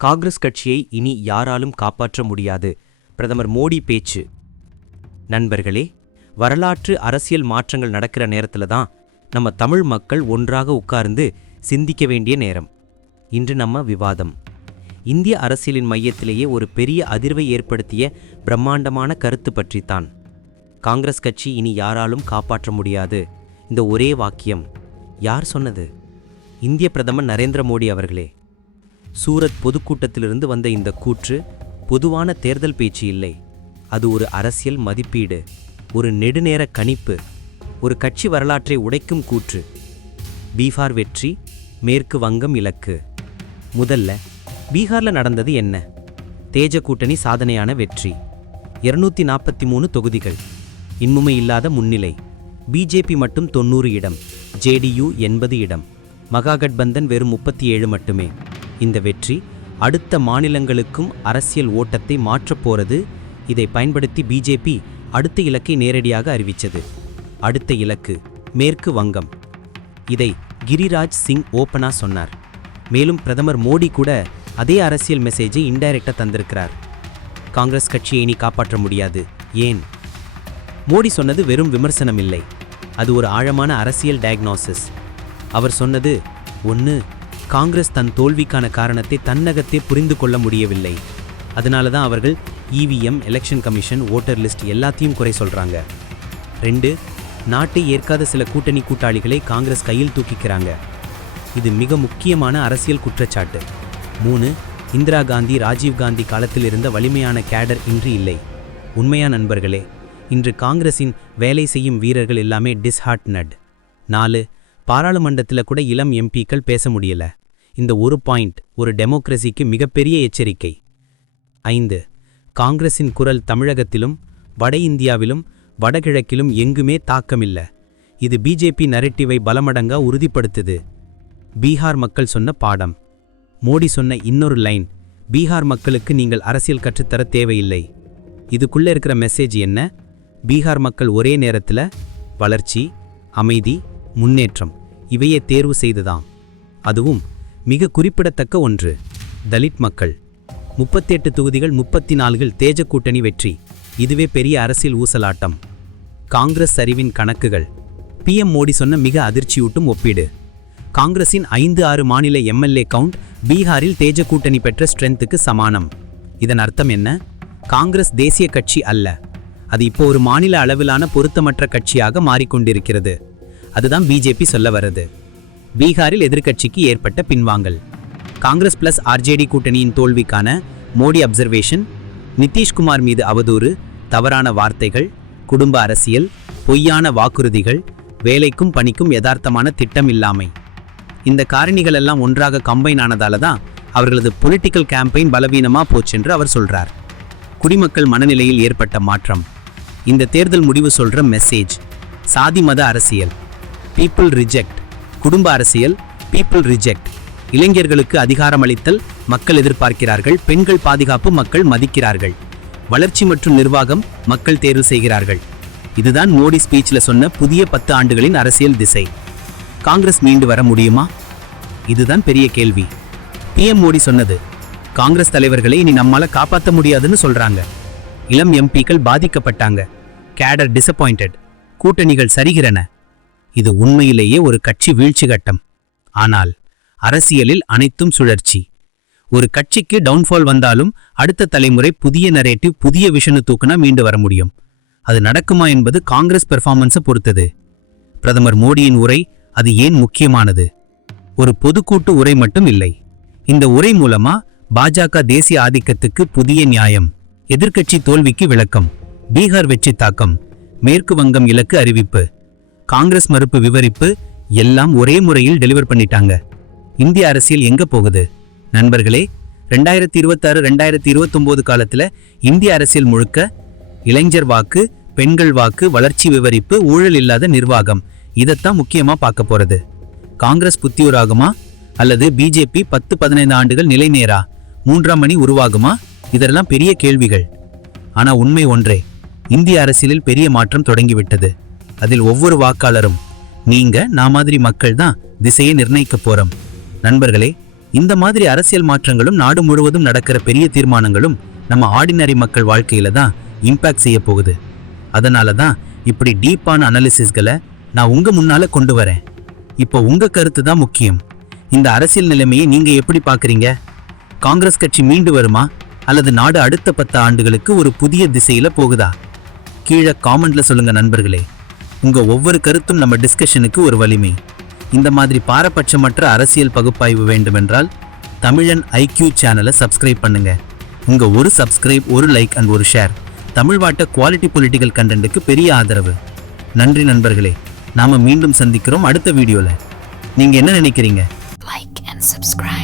காங்கிரஸ் கட்சியை இனி யாராலும் காப்பாற்ற முடியாது. பிரதமர் மோடி பேச்சு. நண்பர்களே வரலாற்று அரசியல் மாற்றங்கள் நடக்கிற நேரத்தில் தான் நம்ம தமிழ் மக்கள் ஒன்றாக உட்கார்ந்து சிந்திக்க வேண்டிய நேரம். இன்று நம்ம விவாதம். இந்திய அரசியலின் மையத்திலேயே ஒரு பெரிய அதிர்வை ஏற்படுத்திய பிரம்மாண்டமான கருத்து பற்றித்தான். காங்கிரஸ் கட்சி இனி யாராலும் காப்பாற்ற முடியாது. இந்த ஒரே வாக்கியம். யார் சொன்னது? இந்திய பிரதமர் நரேந்திர மோடி அவர்களே. சூரத் பொதுக்கூட்டத்திலிருந்து வந்த இந்த கூற்று பொதுவான தேர்தல் பேச்சு இல்லை. அது ஒரு அரசியல் மதிப்பீடு ஒரு நெடுநேர கணிப்பு ஒரு கட்சி வரலாற்றை உடைக்கும் கூற்று. பீகார் வெற்றி மேற்கு வங்கம் இலக்கு. முதல்ல பீகாரில் நடந்தது என்ன? தேஜ கூட்டணி சாதனையான வெற்றி. இருநூத்தி நாற்பத்தி மூணு தொகுதிகள். இன்முமை இல்லாத முன்னிலை. பிஜேபி மட்டும் தொண்ணூறு இடம் ஜேடியு எண்பது இடம். மகாகட்பந்தன் வெறும் முப்பத்தி ஏழு மட்டுமே. இந்த வெற்றி அடுத்த மாநிலங்களுக்கும் அரசியல் ஓட்டத்தை மாற்றப்போறது இதை பயன்படுத்தி பிஜேபி அடுத்த இலக்கை நேரடியாக அறிவித்தது அடுத்த இலக்கு மேற்கு வங்கம். இதை கிரிராஜ் சிங் ஓப்பனாக சொன்னார். மேலும் பிரதமர் மோடி கூட அதே அரசியல் மெசேஜை இன்டைரக்டாக தந்திருக்கிறார். காங்கிரஸ் கட்சியை இனி காப்பாற்ற முடியாது. ஏன்? மோடி சொன்னது வெறும் விமர்சனம் இல்லை. அது ஒரு ஆழமான அரசியல் டயக்னோசிஸ் அவர் சொன்னது ஒன்று காங்கிரஸ் தன் தோல்விக்கான காரணத்தை தன்னகத்தே புரிந்து கொள்ள முடியவில்லை. அதனால தான் அவர்கள் EVM election commission voter list எல்லாத்தையும் குறை சொல்கிறாங்க ரெண்டு நாட்டை ஏற்காத சில கூட்டணி கூட்டாளிகளை காங்கிரஸ் கையில் தூக்கிக்கிறாங்க. இது மிக முக்கியமான அரசியல் குற்றச்சாட்டு. மூணு இந்திரா காந்தி ராஜீவ் காந்தி காலத்தில் இருந்த வலிமையான கேடர் இன்று இல்லை. உண்மையா நண்பர்களே இன்று காங்கிரஸின் வேலை செய்யும் வீரர்கள் எல்லாமே டிஸ்ஹார்ட்னட் நாலு பாராளுமன்றத்தில் கூட இளம் எம்பிக்கள் பேச முடியல. இந்த ஒரு பாயிண்ட் ஒரு டெமோக்ரஸிக்கு மிகப்பெரிய எச்சரிக்கை. ஐந்து காங்கிரஸின் குரல் தமிழகத்திலும் வட இந்தியாவிலும் வடகிழக்கிலும் எங்குமே தாக்கமில்ல. இது பிஜேபி நரேட்டிவை பலமடங்கா உறுதிப்படுத்துது. பீகார் மக்கள் சொன்ன பாடம். மோடி சொன்ன இன்னொரு லைன் பீகார் மக்களுக்கு நீங்கள் அரசியல் கற்றுத்தர தேவையில்லை. இதுக்குள்ளே இருக்கிற மெசேஜ் என்ன? பீகார் மக்கள் ஒரே நேரத்தில் வளர்ச்சி அமைதி முன்னேற்றம் இவையே தேர்வு செய்ததாம். அதுவும் மிக குறிப்பிடத்தக்க ஒன்று. தலித் மக்கள். முப்பத்தெட்டு தொகுதிகள் முப்பத்தி நாலுகள் தேஜ கூட்டணி வெற்றி. இதுவே பெரிய அரசியல் ஊசலாட்டம். காங்கிரஸ் சரிவின் கணக்குகள். பிஎம் மோடி சொன்ன மிக அதிர்ச்சியூட்டும் ஒப்பீடு. காங்கிரசின் ஐந்து ஆறு மாநில எம்எல்ஏ கவுண்ட் பீகாரில் தேஜ கூட்டணி பெற்ற ஸ்ட்ரென்த்துக்கு சமானம். இதன் அர்த்தம் என்ன? காங்கிரஸ் தேசிய கட்சி அல்ல. அது இப்போ ஒரு மாநில அளவிலான பொருத்தமற்ற கட்சியாக மாறிக்கொண்டிருக்கிறது. அதுதான் பிஜேபி சொல்ல வருது பீகாரில் எதிர்க்கட்சிக்கு ஏற்பட்ட பின்வாங்கல். காங்கிரஸ் பிளஸ் ஆர்ஜேடி கூட்டணியின் தோல்விக்கான மோடி அப்சர்வேஷன் நிதிஷ்குமார் மீது அவதூறு தவறான வார்த்தைகள் குடும்ப அரசியல் பொய்யான வாக்குறுதிகள் வேலைக்கும் பணிக்கும் யதார்த்தமான திட்டம் இல்லாமை. இந்த காரணிகள் எல்லாம் ஒன்றாக கம்பைன் ஆனதால தான் அவர்களது பொலிட்டிக்கல் கேம்பெயின் பலவீனமாக போச்சென்று அவர் சொல்றார். குடிமக்கள் மனநிலையில் ஏற்பட்ட மாற்றம். இந்த தேர்தல் முடிவு சொல்ற மெசேஜ் சாதி மத அரசியல். பீப்புள் ரிஜெக்ட் குடும்ப அரசியல் பீப்புள் ரிஜெக்ட் இளைஞர்களுக்கு அதிகாரமளித்தல் மக்கள் எதிர்பார்க்கிறார்கள் பெண்கள் பாதுகாப்பு மக்கள் மதிக்கிறார்கள். வளர்ச்சி மற்றும் நிர்வாகம் மக்கள் தேர்வு செய்கிறார்கள். இதுதான் மோடி ஸ்பீச்சில் சொன்ன புதிய பத்து ஆண்டுகளின் அரசியல் திசை. காங்கிரஸ் மீண்டு வர முடியுமா? இதுதான் பெரிய கேள்வி. பிஎம் மோடி சொன்னது காங்கிரஸ் தலைவர்களை இனி நம்மால காப்பாற்ற முடியாதுன்னு சொல்றாங்க. இளம் எம்பிக்கள் பாதிக்கப்பட்டாங்க. கேடர் டிசப்பாயிண்டட் கூட்டணிகள் சரிகிறன. இது உண்மையிலேயே ஒரு கட்சி வீழ்ச்சி கட்டம். ஆனால் அரசியலில் அனைத்தும் சுழற்சி. ஒரு கட்சிக்கு டவுன்ஃபால் வந்தாலும் அடுத்த தலைமுறை புதிய நரேட்டிவ் புதிய விஷனு தூக்குனா மீண்டு வர முடியும். அது நடக்குமா என்பது காங்கிரஸ் பெர்ஃபார்மன்ஸை பொறுத்தது. பிரதமர் மோடியின் உரை அது ஏன் முக்கியமானது? ஒரு பொதுக்கூட்டு உரை மட்டும் இல்லை. இந்த உரை மூலமா பாஜக தேசிய ஆதிக்கத்துக்கு புதிய நியாயம் எதிர்க்கட்சி தோல்விக்கு விளக்கம் பீகார் வெற்றி தாக்கம் மேற்கு வங்கம் இலக்கு அறிவிப்பு. காங்கிரஸ் மறுப்பு விவரிப்பு எல்லாம் ஒரே முறையில் டெலிவர் பண்ணிட்டாங்க. இந்திய அரசியல் எங்க போகுது? நண்பர்களே ரெண்டாயிரத்தி இருபத்தாறு ரெண்டாயிரத்தி இருபத்தொம்போது காலத்துல இந்திய அரசியல் முழுக்க இளைஞர் வாக்கு பெண்கள் வாக்கு வளர்ச்சி விவரிப்பு ஊழல் இல்லாத நிர்வாகம் இதைத்தான் முக்கியமா பார்க்க போறது. காங்கிரஸ் புத்தியூராகுமா? அல்லது பிஜேபி பத்து பதினைந்து ஆண்டுகள் நிலைநேரா? மூன்றாம் மணி உருவாகுமா? இதெல்லாம் பெரிய கேள்விகள். ஆனா உண்மை ஒன்றே இந்திய அரசியலில் பெரிய மாற்றம் தொடங்கிவிட்டது. அதில் ஒவ்வொரு வாக்காளரும் நீங்க நான் மாதிரி மக்கள் தான் திசையை நிர்ணயிக்க போறோம். நண்பர்களே இந்த மாதிரி அரசியல் மாற்றங்களும் நாடு முழுவதும் நடக்கிற பெரிய தீர்மானங்களும் நம்ம ஆர்டினரி மக்கள் வாழ்க்கையில தான் இம்பாக்ட் செய்ய போகுது. அதனால தான் இப்படி டீப்பான அனாலிசிஸ்களை நான் உங்க முன்னால கொண்டு வரேன். இப்போ உங்க கருத்து தான் முக்கியம். இந்த அரசியல் நிலைமையை நீங்க எப்படி பாக்குறீங்க காங்கிரஸ் கட்சி மீண்டு வருமா? அல்லது நாடு அடுத்த பத்து ஆண்டுகளுக்கு ஒரு புதிய திசையில போகுதா? கீழே காமெண்ட்ல சொல்லுங்க நண்பர்களே. உங்கள் ஒவ்வொரு கருத்தும் நம்ம டிஸ்கஷனுக்கு ஒரு வலிமை. இந்த மாதிரி பாரபட்சமற்ற அரசியல் பகுப்பாய்வு வேண்டுமென்றால் தமிழன் ஐக்யூ சேனலை சப்ஸ்கிரைப் பண்ணுங்க. உங்க ஒரு சப்ஸ்கிரைப் ஒரு லைக் அண்ட் ஒரு ஷேர் தமிழ் வாட்ட குவாலிட்டி பொலிட்டிக்கல் கண்டென்ட்டுக்கு பெரிய ஆதரவு. நன்றி நண்பர்களே. நாம மீண்டும் சந்திக்கிறோம் அடுத்த வீடியோல. நீங்க என்ன நினைக்கிறீங்க? Like and subscribe